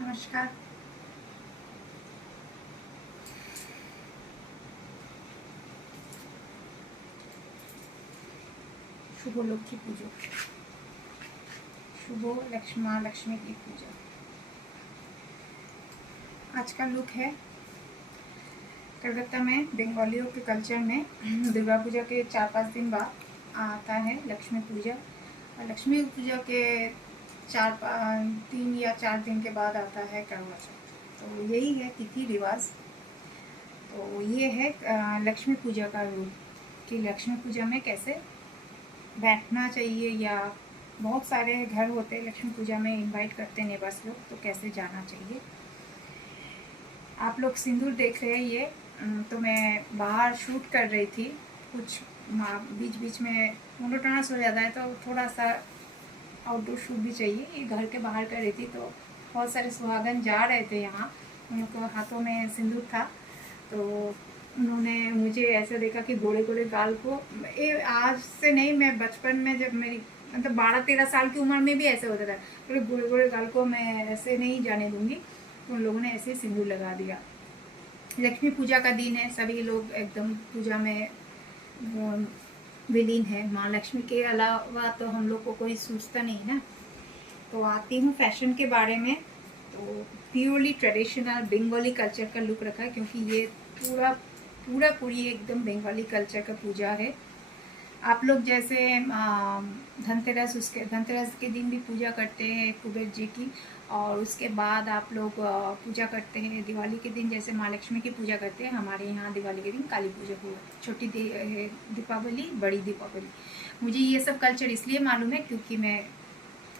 नमस्कार। शुभ लक्ष्मी पूजा, शुभ माँ लक्ष्मी की पूजा। आज का लुक है कलकत्ता में बंगालियों के कल्चर में दुर्गा पूजा के 4-5 दिन बाद आता है लक्ष्मी पूजा, और लक्ष्मी पूजा के 3 या 4 दिन के बाद आता है करवा चौथ। तो यही है तिथि रिवाज। तो ये है लक्ष्मी पूजा का रूल कि लक्ष्मी पूजा में कैसे बैठना चाहिए, या बहुत सारे घर होते हैं लक्ष्मी पूजा में इनवाइट करते हैं नेबर्स लोग, तो कैसे जाना चाहिए। आप लोग सिंदूर देख रहे हैं ये, तो मैं बाहर शूट कर रही थी। कुछ बीच बीच में मोनोटोनस हो जाता है, तो थोड़ा सा आउटडोर शूट भी चाहिए। ये घर के बाहर कर रही थी, तो बहुत सारे सुहागन जा रहे थे यहाँ, उनको हाथों में सिंदूर था। तो उन्होंने मुझे ऐसे देखा कि गोरे गोरे गाल को, ये आज से नहीं, मैं बचपन में जब मेरी मतलब 12-13 साल की उम्र में भी ऐसे होता था। तो गोरे गोरे गाल को मैं ऐसे नहीं जाने दूंगी। तो उन लोगों ने ऐसे सिंदूर लगा दिया। लक्ष्मी पूजा का दिन है, सभी लोग एकदम पूजा में विलीन है। माँ लक्ष्मी के अलावा तो हम लोग को कोई सोचता नहीं ना। तो आती हूँ फैशन के बारे में। तो प्योरली ट्रेडिशनल बंगाली कल्चर का लुक रखा है, क्योंकि ये पूरी एकदम बंगाली कल्चर का पूजा है। आप लोग जैसे धनतेरस के दिन भी पूजा करते हैं कुबेर जी की, और उसके बाद आप लोग पूजा करते हैं दिवाली के दिन, जैसे माँ लक्ष्मी की पूजा करते हैं। हमारे यहाँ दिवाली के दिन काली पूजा हुआ, छोटी दीपावली, बड़ी दीपावली। मुझे ये सब कल्चर इसलिए मालूम है क्योंकि मैं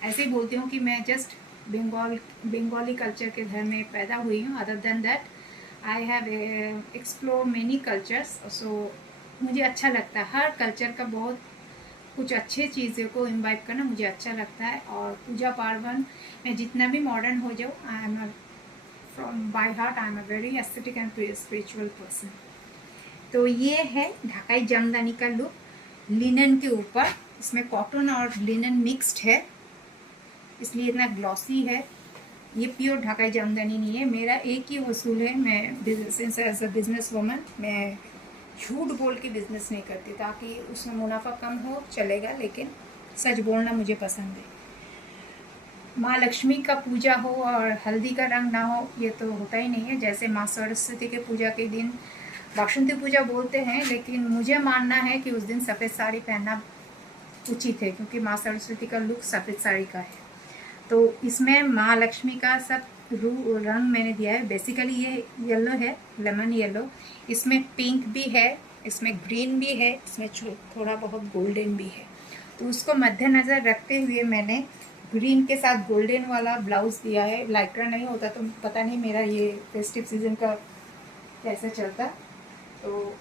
ऐसे ही बोलती हूँ कि मैं जस्ट बंगाली कल्चर के घर में पैदा हुई हूँ। Other than that I have explore many cultures. So मुझे अच्छा लगता है हर कल्चर का, बहुत कुछ अच्छे चीज़ों को इन्वाइट करना मुझे अच्छा लगता है। और पूजा पार्वन में जितना भी मॉडर्न हो जाओ, I am from by heart I am a very aesthetic and spiritual person. तो ये है ढाकाई जामदानी का लुक लिनन के ऊपर। इसमें कॉटन और लिनन मिक्स्ड है, इसलिए इतना ग्लॉसी है। ये प्योर ढाकाई जामदानी नहीं है। मेरा एक ही वसूल है, मैं since as a business woman मैं झूठ बोल के बिजनेस नहीं करती, ताकि उसमें मुनाफा कम हो चलेगा, लेकिन सच बोलना मुझे पसंद है। माँ लक्ष्मी का पूजा हो और हल्दी का रंग ना हो, ये तो होता ही नहीं है। जैसे माँ सरस्वती के पूजा के दिन वासंती पूजा बोलते हैं, लेकिन मुझे मानना है कि उस दिन सफ़ेद साड़ी पहनना उचित है, क्योंकि माँ सरस्वती का लुक सफ़ेद साड़ी का है। तो इसमें माँ लक्ष्मी का सब रंग मैंने दिया है। बेसिकली ये येलो है, लेमन येलो। इसमें पिंक भी है, इसमें ग्रीन भी है, इसमें थोड़ा बहुत गोल्डन भी है। तो उसको मद्देनज़र रखते हुए मैंने ग्रीन के साथ गोल्डन वाला ब्लाउज़ दिया है। लाइक्रा नहीं होता तो पता नहीं मेरा ये फेस्टिव सीजन का कैसे चलता। तो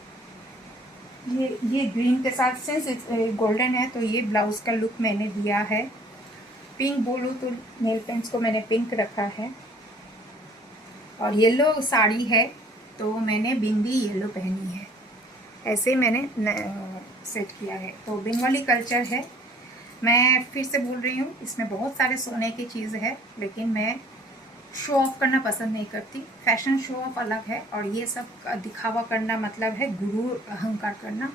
ये ग्रीन के साथ सिंस गोल्डन है, तो ये ब्लाउज़ का लुक मैंने दिया है। पिंक बोलूँ तो नेल पेंट्स को मैंने पिंक रखा है, और येलो साड़ी है तो मैंने बिंदी येलो पहनी है। ऐसे मैंने सेट किया है। तो बंगाली कल्चर है। मैं फिर से बोल रही हूँ, इसमें बहुत सारे सोने की चीज़ है, लेकिन मैं शो ऑफ करना पसंद नहीं करती। फैशन शो ऑफ अलग है, और ये सब दिखावा करना मतलब है गुरूर अहंकार करना,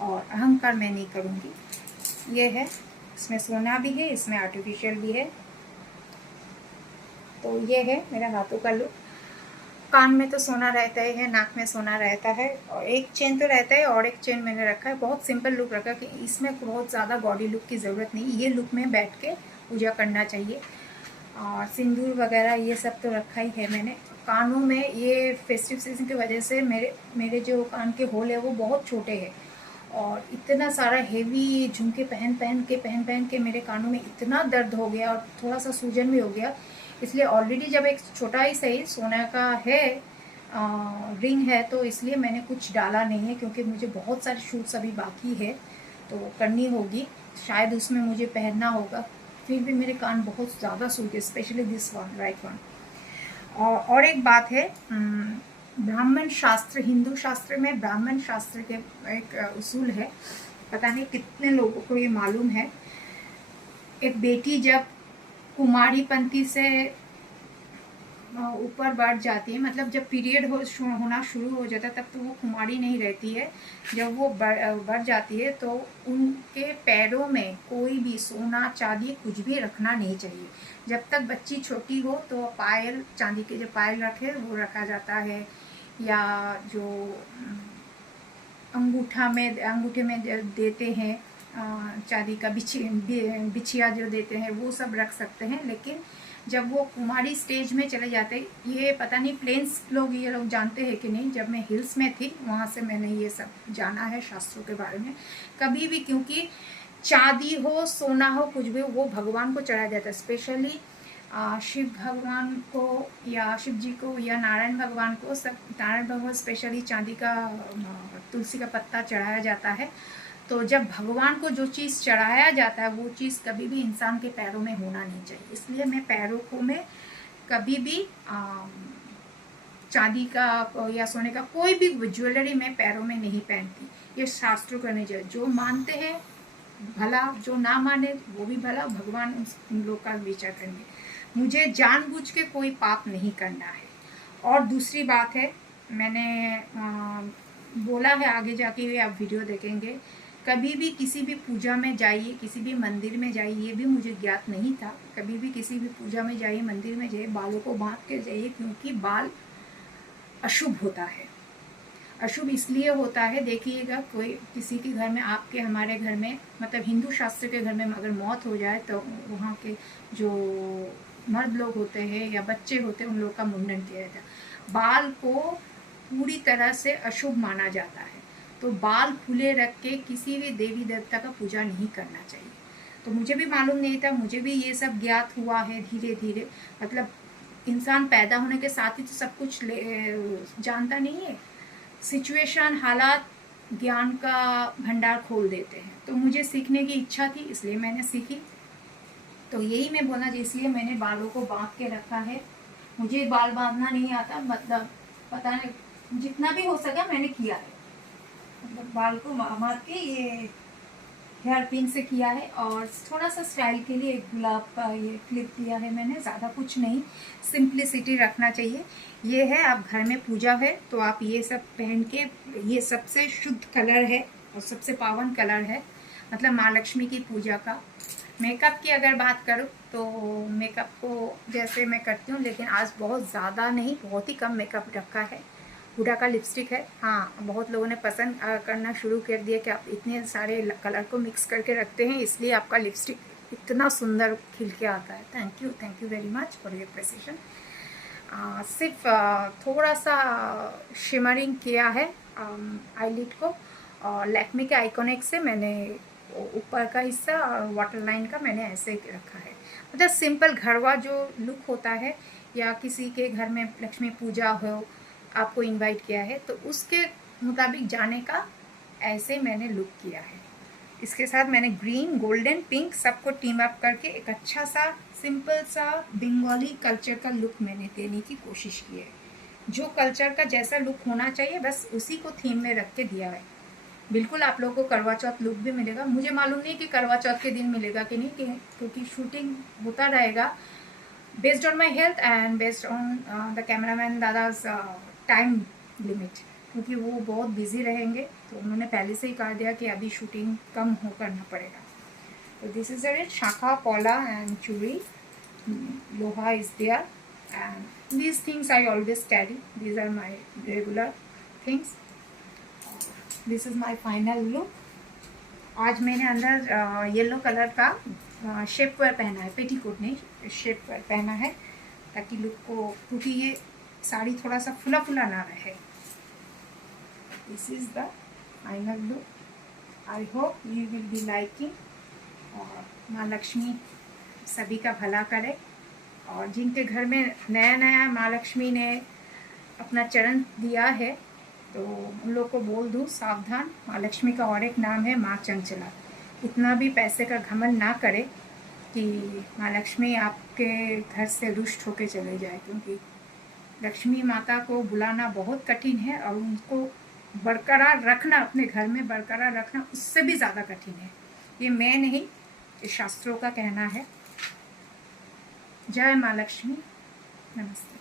और अहंकार मैं नहीं करूँगी। ये है, इसमें सोना भी है, इसमें आर्टिफिशियल भी है। तो ये है मेरा हाथों का लुक। कान में तो सोना रहता ही है, नाक में सोना रहता है, और एक चेन तो रहता है, और एक चेन मैंने रखा है। बहुत सिंपल लुक रखा है कि इसमें बहुत ज़्यादा बॉडी लुक की ज़रूरत नहीं। ये लुक में बैठ के पूजा करना चाहिए। और सिंदूर वगैरह ये सब तो रखा ही है मैंने। कानों में ये फेस्टिव सीजन की वजह से मेरे जो कान के होल है वो बहुत छोटे हैं, और इतना सारा हेवी झुमके पहन के मेरे कानों में इतना दर्द हो गया, और थोड़ा सा सूजन भी हो गया। इसलिए ऑलरेडी जब एक छोटा ही सही सोना का है रिंग है, तो इसलिए मैंने कुछ डाला नहीं है, क्योंकि मुझे बहुत सारे शूट्स अभी बाकी है तो करनी होगी। शायद उसमें मुझे पहनना होगा। फिर भी मेरे कान बहुत ज़्यादा सूखे, specially this one, right one. और एक बात है, ब्राह्मण शास्त्र, हिंदू शास्त्र में ब्राह्मण शास्त्र के एक उसूल है, पता नहीं कितने लोगों को ये मालूम है। एक बेटी जब कुमारी पंथी से ऊपर बढ़ जाती है, मतलब जब पीरियड होना शुरू हो जाता है तब तो वो कुमारी नहीं रहती है। जब वो बढ़ जाती है तो उनके पैरों में कोई भी सोना चांदी कुछ भी रखना नहीं चाहिए। जब तक बच्ची छोटी हो तो पायल, चांदी के जो पायल रखे वो रखा जाता है, या जो अंगूठे में देते हैं चांदी का बिछिया जो देते हैं वो सब रख सकते हैं। लेकिन जब वो कुमारी स्टेज में चले जाते हैं, ये पता नहीं प्लेन्स लोग ये लोग जानते हैं कि नहीं, जब मैं हिल्स में थी वहाँ से मैंने ये सब जाना है शास्त्रों के बारे में। कभी भी, क्योंकि चांदी हो सोना हो कुछ भी, वो भगवान को चढ़ाया जाता है। स्पेशली शिव भगवान को या शिव जी को या नारायण भगवान को, सब नारायण भगवान स्पेशली चांदी का तुलसी का पत्ता चढ़ाया जाता है। तो जब भगवान को जो चीज़ चढ़ाया जाता है वो चीज़ कभी भी इंसान के पैरों में होना नहीं चाहिए। इसलिए मैं पैरों को में कभी भी चांदी का या सोने का कोई भी ज्वेलरी मैं पैरों में नहीं पहनती। ये शास्त्रों करने चाहिए। जो मानते हैं भला, जो ना माने वो भी भला, भगवान उन लोग का विचार करेंगे। मुझे जानबूझ के कोई पाप नहीं करना है। और दूसरी बात है, मैंने बोला है, आगे जाके आप वीडियो देखेंगे, कभी भी किसी भी पूजा में जाइए, किसी भी मंदिर में जाइए, ये भी मुझे ज्ञात नहीं था। कभी भी किसी भी पूजा में जाइए, मंदिर में जाइए, बालों को बांध के जाइए, क्योंकि बाल अशुभ होता है। अशुभ इसलिए होता है, देखिएगा कोई किसी के घर में, आपके हमारे घर में, मतलब हिंदू शास्त्र के घर में अगर मौत हो जाए तो वहाँ के जो मर्द लोग होते हैं या बच्चे होते हैं उन लोग का मुंडन किया जाता है। बाल को पूरी तरह से अशुभ माना जाता है, तो बाल खुले रख के किसी भी देवी देवता का पूजा नहीं करना चाहिए। तो मुझे भी मालूम नहीं था, मुझे भी ये सब ज्ञात हुआ है धीरे धीरे। मतलब इंसान पैदा होने के साथ ही तो सब कुछ जानता नहीं है। सिचुएशन, हालात ज्ञान का भंडार खोल देते हैं। तो मुझे सीखने की इच्छा थी, इसलिए मैंने सीखी। तो यही मैं बोलना, इसलिए मैंने बालों को बांध के रखा है। मुझे बाल बांधना नहीं आता, मतलब पता नहीं, जितना भी हो सका मैंने किया है। मतलब बाल को बांध के ये हेयर पिन से किया है, और थोड़ा सा स्टाइल के लिए एक गुलाब का ये क्लिप दिया है मैंने। ज़्यादा कुछ नहीं, सिंप्लिसिटी रखना चाहिए। ये है, आप घर में पूजा है तो आप ये सब पहन के, ये सबसे शुद्ध कलर है और सबसे पावन कलर है, मतलब माँ लक्ष्मी की पूजा का। मेकअप की अगर बात करूँ तो मेकअप को जैसे मैं करती हूँ, लेकिन आज बहुत ज़्यादा नहीं, बहुत ही कम मेकअप रखा है। हुडा का लिपस्टिक है। हाँ, बहुत लोगों ने पसंद करना शुरू कर दिया कि आप इतने सारे कलर को मिक्स करके रखते हैं, इसलिए आपका लिपस्टिक इतना सुंदर खिल के आता है। Thank you very much for your precision. सिर्फ थोड़ा सा शिमरिंग किया है आईलिड को, और लैक्मे के आइकॉनिक से मैंने ऊपर का हिस्सा और वाटर लाइन का मैंने ऐसे रखा है। मतलब सिंपल घरवा जो लुक होता है, या किसी के घर में लक्ष्मी पूजा हो, आपको इनवाइट किया है तो उसके मुताबिक जाने का ऐसे मैंने लुक किया है। इसके साथ मैंने ग्रीन, गोल्डन, पिंक सबको टीम अप करके एक अच्छा सा सिंपल सा बंगाली कल्चर का लुक मैंने देने की कोशिश की है। जो कल्चर का जैसा लुक होना चाहिए बस उसी को थीम में रख के दिया है। बिल्कुल आप लोगों को करवा चौथ लुक भी मिलेगा। मुझे मालूम नहीं कि करवा चौथ के दिन मिलेगा कि नहीं, क्योंकि शूटिंग होता रहेगा based on my health and based on the cameraman दादाज टाइम लिमिट, क्योंकि वो बहुत बिजी रहेंगे। तो उन्होंने पहले से ही कहा दिया कि अभी शूटिंग कम हो करना पड़ेगा। तो दिस इज इट, शाखा, पौला एंड चूड़ी, लोहा is there, and these things I always carry. These are my regular things. This is my final look. आज मैंने अंदर येलो कलर का शेप वेयर पहना है, पेटीकोट नहीं, शेप वेयर पहना है, ताकि लुक को, क्योंकि ये साड़ी थोड़ा सा फुला फुला ना रहे। This is the final look. I hope you will be liking. और माँ लक्ष्मी सभी का भला करे, और जिनके घर में नया नया माँ लक्ष्मी ने अपना चरण दिया है तो उन लोग को बोल दूँ सावधान, माँ लक्ष्मी का और एक नाम है माँ चंचला। इतना भी पैसे का घमंड ना करे कि माँ लक्ष्मी आपके घर से रुष्ट होके चले जाए, क्योंकि लक्ष्मी माता को बुलाना बहुत कठिन है, और उनको बरकरार रखना, अपने घर में बरकरार रखना उससे भी ज़्यादा कठिन है। ये मैं नहीं, ये शास्त्रों का कहना है। जय माँ लक्ष्मी, नमस्ते।